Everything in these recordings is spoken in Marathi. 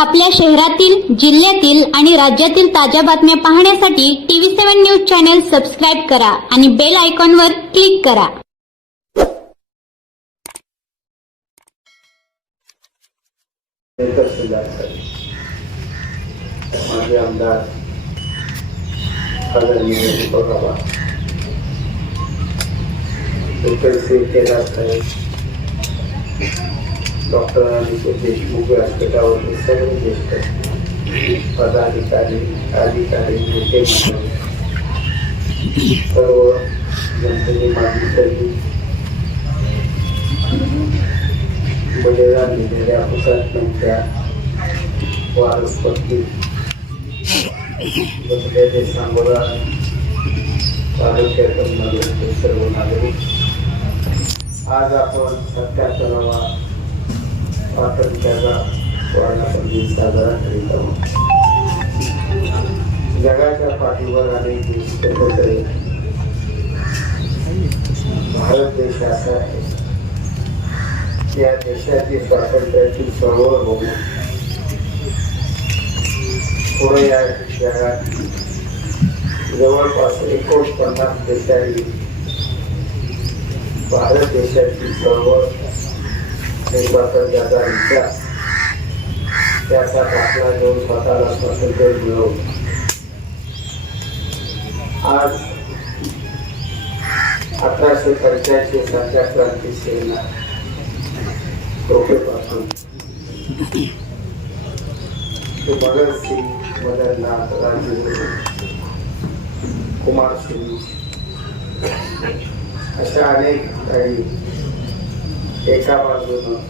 आपल्या शहरातील जिल्ह्यातील आणि राज्यातील ताज्या बातम्या पाहण्यासाठी TV seven news channel subscribe करा आणि बेल आयकॉनवर क्लिक करा. माझे आमदार डॉक्टर अनिकेत देशमुख सर्व ज्येष्ठ पदाधिकारी अधिकारी नेते सर्व जनतेने मागणी केली. बलिदान दिलेल्या हुतात्म्यांच्या वारसपत्नी बसलेले सांगोला सर्व नागरिक. आज आपण सत्याहत्तरावा स्वातंत्र्याचा वर्णापन साजरा करीत आहोत जगाच्या पाठीवर अनेक देश भारत देश असा आहे या देशाची स्वातंत्र्याची चळवळ बघून पुढे या जगात जवळपास एकोणपन्नास देशांनी भारत देशाची चळवळ हे स्वातंत्र्याचा विचार त्याचा दाखला घेऊन स्वतःला स्वातंत्र्य मिळवलं आज अठराशे पंच्याऐंशी सालच्या क्रांती सेना टोपेपासून ते भगतसिंग मदननाथ राजगुरू कुमार सिंग अशा अनेक काही एका बाजूनं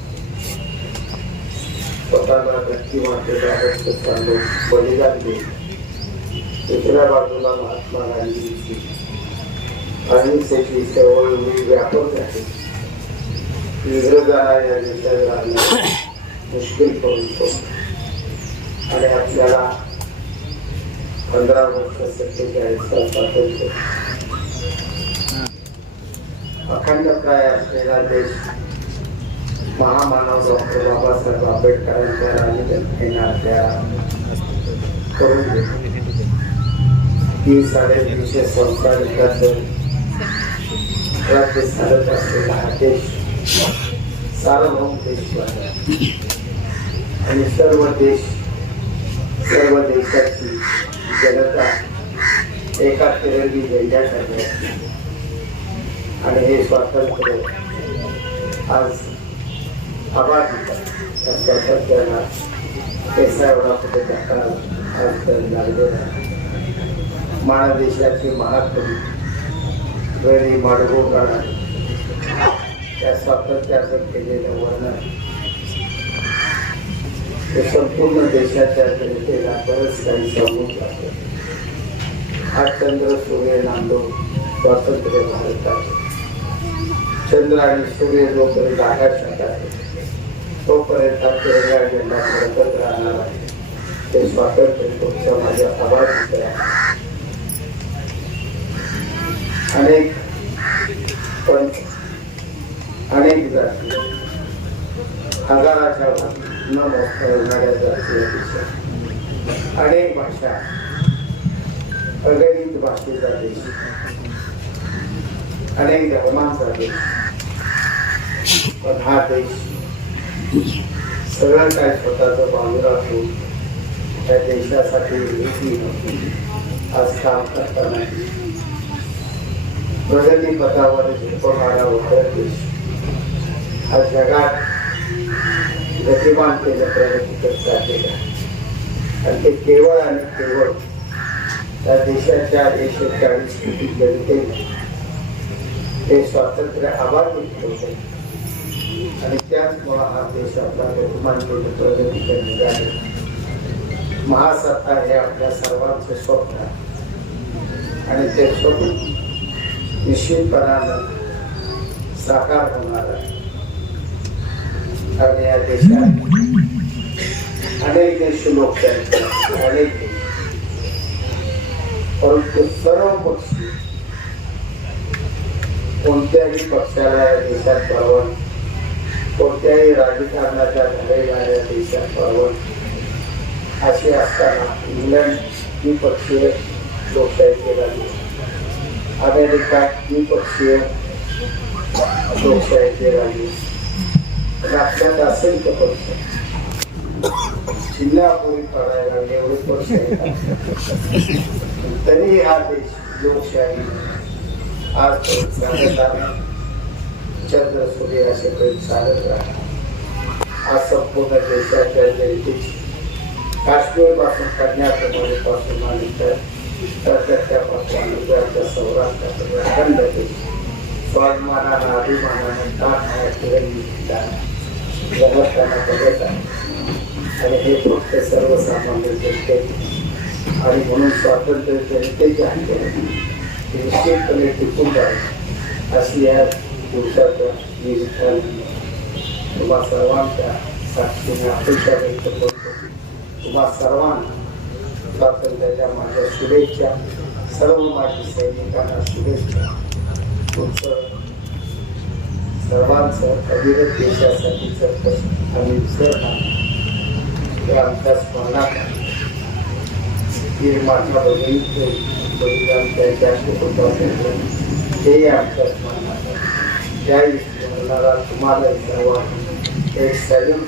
स्वतःला व्यक्तिमत्तेचा रक्त चालून बलिदान देईल दुसऱ्या बाजूला महात्मा गांधी अहिंसेची चळवळ एवढी व्यापक आहे इंग्रजांना या देशात राहणं मुश्किल करून आणि आपल्याला पंधरा वर्ष सत्तेचाळीस साल स्वातंत्र्य. अखंड काय असलेला देश महामानव डॉक्टर बाबासाहेब आंबेडकरांच्या राजघटनेनं आपल्याला करून दिली ही साडेतीनशे संस्थानिकाचं राज्य चालत असलेला हा देश सार्वभौम देश आणि सर्व देश सर्व देशाची जनता एका तिरंगी झेंड्यासाठी आणि हे स्वातंत्र्य आज अबाधित आहे. त्या स्वातंत्र्याला पैसा एवढा कुठे धक्का आज तर लागलेला आहे. महाकवी गरी माडगो गाणं त्या स्वातंत्र्याचं केलेलं वर्णन ते संपूर्ण देशाच्या जनतेला बरंच काही सांगून जातं हा चंद्र सूर्य नांदो स्वातंत्र्य भारत आहे चंद्र आणि सूर्य जोपर्यंत आकाशात आहे तोपर्यंत हा राहणार आहे. ते स्वातंत्र्य माझ्या आवाज अनेक पण अनेक जाती हजाराच्या न मोठ्या येणाऱ्या जाती अनेक भाषा अगणित भाषेचा देश. अनेक धर्मांचा देश. पण हा देश सगळं काय स्वतःचं बाजूला ठेवून त्या देशासाठी नीती आज काम करताना. प्रगती पथावर झेपणारा होता देश. हा जगात गतिमान केलं प्रगती करता केलं आणि ते केवळ आणि केवळ त्या देशाच्या एकशे चाळीस कोटी जनतेने ते स्वातंत्र्य अबाधित होते आणि त्याचमुळे हा देश आपला गतिमान केलं प्रगती करणे आहे महासत्ता हे आपल्या सर्वांचे स्वप्न आहे. आणि ते स्वप्न निश्चितपणानं साकार होणार आहे. आणि या देशात अनेक देश लोक अनेक परंतु सर्व पक्ष कोणत्याही पक्षाला या देशात परवड कोणत्याही राजकारणाच्या घडे या देशात परवड असे असताना इंग्लंड द्विपक्षीय लोकशाहीचे राज्य अमेरिका द्विपक्षीय लोकशाहीचे राज्य पण आपल्यात असंख्य पक्ष. चिन्हापुरी करायला एवढे पक्ष तरी हा देश लोकशाही आज चंद्र सूर्य असे काही चालत राहणार आज संपूर्ण देशाच्या जनतेची काश्मीरपासून कन्याकुमारी पासून आणि तर कलकत्त्यापासून गुजरातच्या सौराष्ट्रापर्यंत अखंड देश स्वाभिमानानं अभिमानानं ताण तिरंगी जगताना बघत आहे. आणि हे फक्त सर्वसामान्य जनते आणि म्हणून स्वातंत्र्य जनतेचे आहे. निश्चितपणे टिकून राहील. अशी या दिवसाचं मी तुम्हा सर्वांच्या साक्षीने अपेक्षा व्यक्त करतो तुम्हा सर्वांना स्वातंत्र्याच्या माझ्या शुभेच्छा सर्व माझी सैनिकांना शुभेच्छा तुमचं सर्वांचं अविरत देशासाठीचं कष्ट आणि उत्साह हे आमच्या स्मरणात हे माझ्या बहिणी बलिदान त्यांच्या कुटुंबासाठी हे आमच्या स्मरणात आहे. त्याही स्मरणाला तुम्हाला सर्वांना एक सॅल्यूट